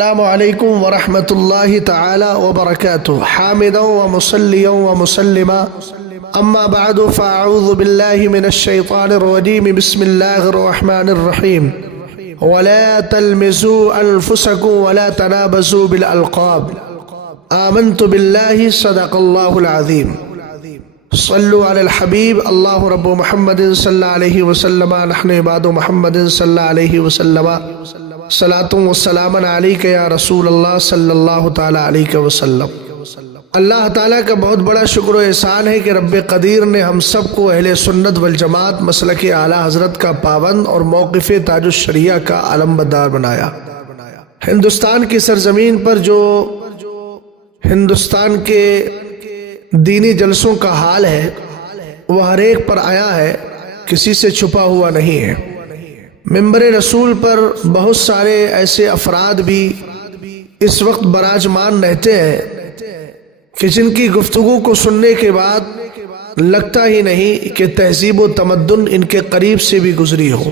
السلام علیکم ورحمۃ اللہ تعالی وبرکاتہ حامدا ومصلیا ومسلما اما بعد فاعوذ باللہ من الشیطان الرجیم بسم اللہ الرحمن الرحیم ولا تلمزوا انفسکم ولا تنابزوا بالالقاب آمنت باللہ صدق اللہ العظیم صلو علی الحبیب اللہ رب محمد صلی اللہ علیہ وسلم نحن عباد محمد صلی اللہ علیہ وسلم صلاۃ و سلام علیک یا رسول اللہ صلی اللہ تعالیٰ علیہ وسلم۔ اللہ تعالیٰ کا بہت بڑا شکر و احسان ہے کہ رب قدیر نے ہم سب کو اہل سنت والجماعت مسلک اعلیٰ حضرت کا پابند اور موقف تاج الشریعہ کا علمبردار بنایا۔ ہندوستان کی سرزمین پر جو ہندوستان کے دینی جلسوں کا حال ہے وہ ہر ایک پر آیا ہے، کسی سے چھپا ہوا نہیں ہے۔ ممبر رسول پر بہت سارے ایسے افراد بھی اس وقت براجمان رہتے ہیں کہ جن کی گفتگو کو سننے کے بعد لگتا ہی نہیں کہ تہذیب و تمدن ان کے قریب سے بھی گزری ہو،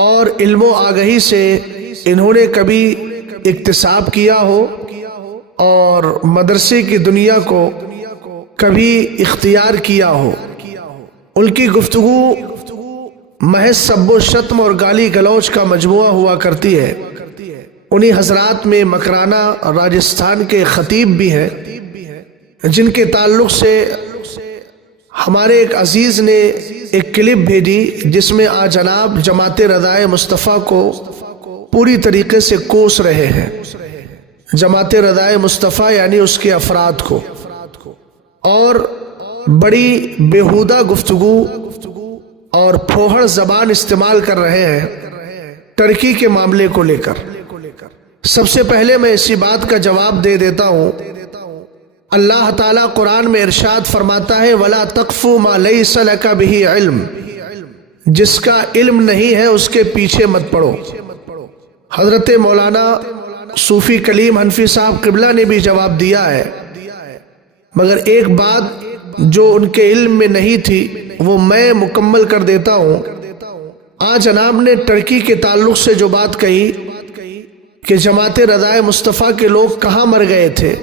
اور علم و آگہی سے انہوں نے کبھی اکتساب کیا ہو اور مدرسے کی دنیا کو کبھی اختیار کیا ہو۔ ان کی گفتگو محض سب و شتم اور گالی گلوچ کا مجموعہ ہوا کرتی ہے۔ انہی حضرات میں مکرانہ راجستھان کے خطیب بھی ہیں جن کے تعلق سے ہمارے ایک عزیز نے ایک کلپ بھیجی جس میں جناب جماعت رضائے مصطفیٰ کو پوری طریقے سے کوس رہے ہیں، جماعت رضائے مصطفیٰ یعنی اس کے افراد کو، اور بڑی بیہودہ گفتگو اور پھوہڑ زبان استعمال کر رہے ہیں ترکی کے معاملے کو لے کر۔ سب سے پہلے میں اسی بات کا جواب دے دیتا ہوں، اللہ تعالیٰ قرآن میں ارشاد فرماتا ہے وَلَا تَقْفُ مَا لَيْسَ لَكَ بِهِ عِلْم، جس کا علم نہیں ہے اس کے پیچھے مت پڑو۔ حضرت مولانا صوفی کلیم حنفی صاحب قبلہ نے بھی جواب دیا ہے، مگر ایک بات جو ان کے علم میں نہیں تھی وہ میں مکمل کر دیتا ہوں۔ جناب نے ترکی کے تعلق سے جو بات کہی کہ جماعت رضائے مصطفیٰ کے لوگ کہاں مر گئے تھے،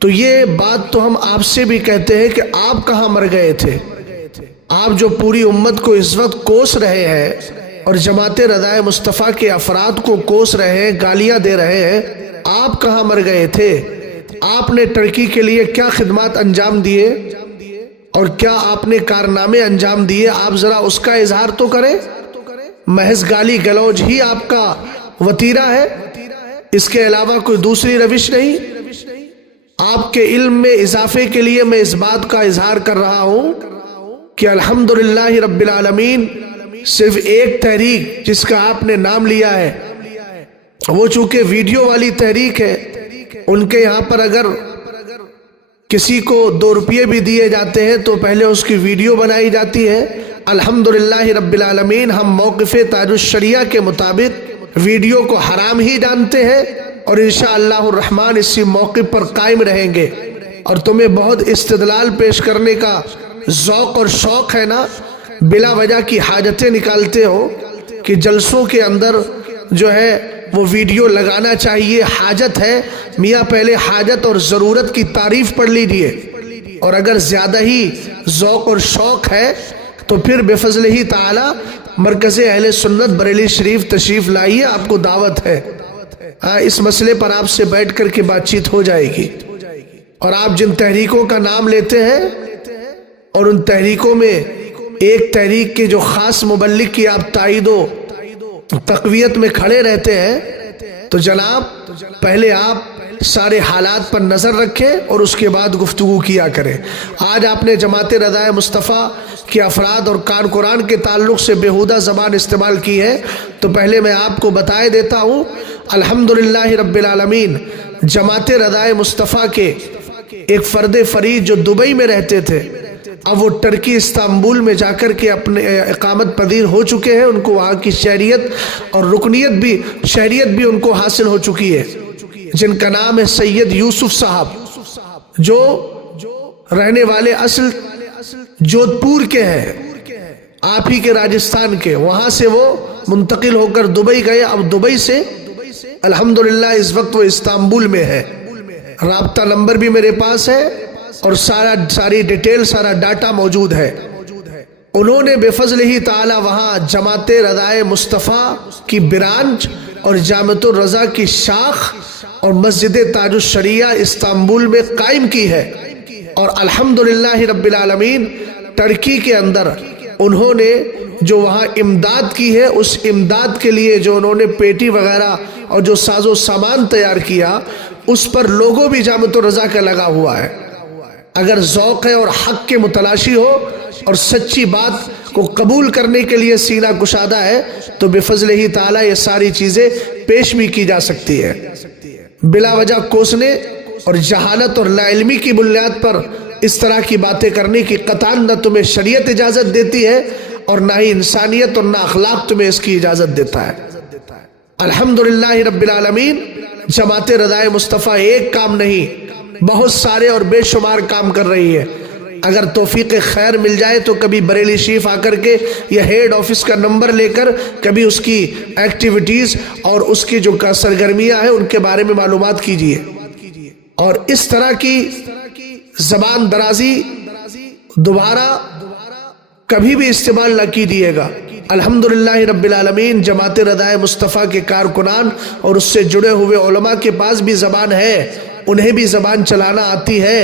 تو یہ بات تو ہم آپ سے بھی کہتے ہیں کہ آپ کہاں مر گئے تھے؟ آپ جو پوری امت کو اس وقت کوس رہے ہیں اور جماعت رضائے مصطفیٰ کے افراد کو کوس رہے ہیں، گالیاں دے رہے ہیں، آپ کہاں مر گئے تھے؟ آپ نے ترکی کے لیے کیا خدمات انجام دیے اور کیا آپ نے کارنامے انجام دیے؟ آپ ذرا اس کا اظہار تو کریں۔ محض گالی گلوج ہی آپ کا وتیرہ ہے، اس کے علاوہ کوئی دوسری روش نہیں؟ آپ کے علم میں اضافے کے لیے میں اس بات کا اظہار کر رہا ہوں کہ الحمدللہ رب العالمین صرف ایک تحریک جس کا آپ نے نام لیا ہے وہ چونکہ ویڈیو والی تحریک ہے، ان کے یہاں پر اگر کسی کو 2 روپے بھی دیے جاتے ہیں تو پہلے اس کی ویڈیو بنائی جاتی ہے۔ الحمدللہ رب العالمین ہم موقف تاج الشریعہ کے مطابق ویڈیو کو حرام ہی جانتے ہیں، اور انشاءاللہ الرحمن اسی موقع پر قائم رہیں گے۔ اور تمہیں بہت استدلال پیش کرنے کا ذوق اور شوق ہے نا، بلا وجہ کی حاجتیں نکالتے ہو کہ جلسوں کے اندر جو ہے وہ ویڈیو لگانا چاہیے، حاجت ہے میاں، پہلے حاجت اور ضرورت کی تعریف پڑھ لیجئے، اور اگر زیادہ ہی ذوق اور شوق ہے تو پھر بفضل ہی تعالی مرکز اہل سنت بریلی شریف تشریف لائیے، آپ کو دعوت ہے۔ اس مسئلے پر آپ سے بیٹھ کر کے بات چیت ہو جائے گی۔ اور آپ جن تحریکوں کا نام لیتے ہیں اور ان تحریکوں میں ایک تحریک کے جو خاص مبلغ کی آپ تائید و تقویت میں کھڑے رہتے ہیں، تو جناب پہلے آپ سارے حالات پر نظر رکھیں اور اس کے بعد گفتگو کیا کریں۔ آج آپ نے جماعت رضائے مصطفیٰ کے افراد اور کارکنان کے تعلق سے بیہودہ زبان استعمال کی ہے، تو پہلے میں آپ کو بتائے دیتا ہوں الحمدللہ رب العالمین جماعت رضائے مصطفیٰ کے ایک فرد فرید جو دبئی میں رہتے تھے، اب وہ ترکی استنبول میں جا کر کے اپنے اقامت پذیر ہو چکے ہیں، ان کو وہاں کی شہریت اور شہریت بھی ان کو حاصل ہو چکی ہے، جن کا نام ہے سید یوسف صاحب، جو رہنے والے اصل جودھ پور کے ہیں، آپ ہی کے راجستھان کے۔ وہاں سے وہ منتقل ہو کر دبئی گئے، اب دبئی سے الحمدللہ اس وقت وہ استنبول میں ہے. رابطہ نمبر بھی میرے پاس ہے اور ساری ڈیٹیل سارا ڈاٹا موجود ہے. انہوں نے بفضل ہی تعالی وہاں جماعت رضائے مصطفیٰ کی برانچ اور جامعۃ الرضا کی شاخ اور مسجد تاج الشریعہ استنبول میں قائم کی ہے. اور الحمدللہ رب العالمین ترکی کے اندر انہوں نے جو وہاں امداد کی ہے، اس امداد کے لیے جو انہوں نے پیٹی وغیرہ اور جو ساز و سامان تیار کیا، اس پر لوگو بھی جامعۃ الرضا کا لگا ہوا ہے. اگر ذوق ہے اور حق کے متلاشی ہو اور سچی بات کو قبول کرنے کے لیے سینہ کشادہ ہے تو بفضل ہی تعالیٰ یہ ساری چیزیں پیش بھی کی جا سکتی ہے. بلا وجہ کوسنے اور جہالت اور لا علمی کی بنیاد پر اس طرح کی باتیں کرنے کی قطعاً نہ تمہیں شریعت اجازت دیتی ہے اور نہ ہی انسانیت اور نہ اخلاق تمہیں اس کی اجازت دیتا ہے. الحمدللہ رب العالمین جماعت رضائے مصطفیٰ ایک کام نہیں، بہت سارے اور بے شمار کام کر رہی ہے. اگر توفیق خیر مل جائے تو کبھی بریلی شریف آ کر کے یا ہیڈ آفس کا نمبر لے کر کبھی اس کی ایکٹیویٹیز اور اس کی جو سرگرمیاں ہیں ان کے بارے میں معلومات کیجیے. اور اس طرح کی زبان درازی دوبارہ کبھی بھی استعمال نہ کیجیے گا. الحمدللہ رب العالمین جماعت رضائے مصطفیٰ کے کارکنان اور اس سے جڑے ہوئے علماء کے پاس بھی زبان ہے، انہیں بھی زبان چلانا آتی ہے،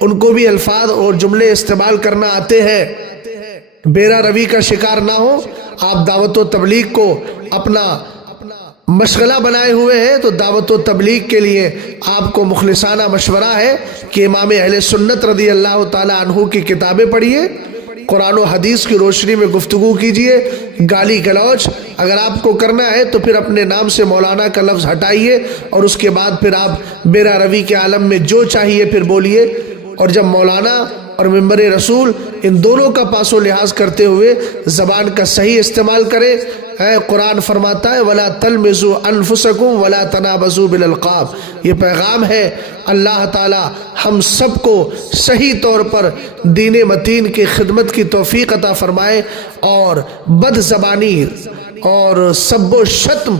ان کو بھی الفاظ اور جملے استعمال کرنا آتے ہیں. بیرا روی کا شکار نہ ہو. آپ دعوت و تبلیغ کو اپنا مشغلہ بنائے ہوئے ہیں تو دعوت و تبلیغ کے لیے آپ کو مخلصانہ مشورہ ہے کہ امام اہل سنت رضی اللہ تعالی عنہ کی کتابیں پڑھیے، قرآن و حدیث کی روشنی میں گفتگو کیجئے. گالی گلوچ اگر آپ کو کرنا ہے تو پھر اپنے نام سے مولانا کا لفظ ہٹائیے اور اس کے بعد پھر آپ بیرا روی کے عالم میں جو چاہیے پھر بولیے. اور جب مولانا اور ممبر رسول ان دونوں کا پاس و لحاظ کرتے ہوئے زبان کا صحیح استعمال کریں. قرآن فرماتا ہے وَلَا تَلْمِزُوا أَنفُسَكُمْ وَلَا تَنَابَزُوا بِالْأَلْقَابِ. یہ پیغام ہے. اللہ تعالی ہم سب کو صحیح طور پر دین متین کی خدمت کی توفیق عطا فرمائے اور بد زبانی اور سب و شتم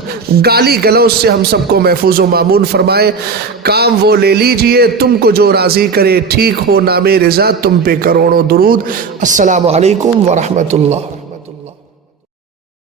گالی گلوچ سے ہم سب کو محفوظ و مامون فرمائے. کام وہ لے لیجئے تم کو جو راضی کرے، ٹھیک ہو نام رضا تم پہ کروڑوں درود. السلام علیکم ورحمۃ اللہ.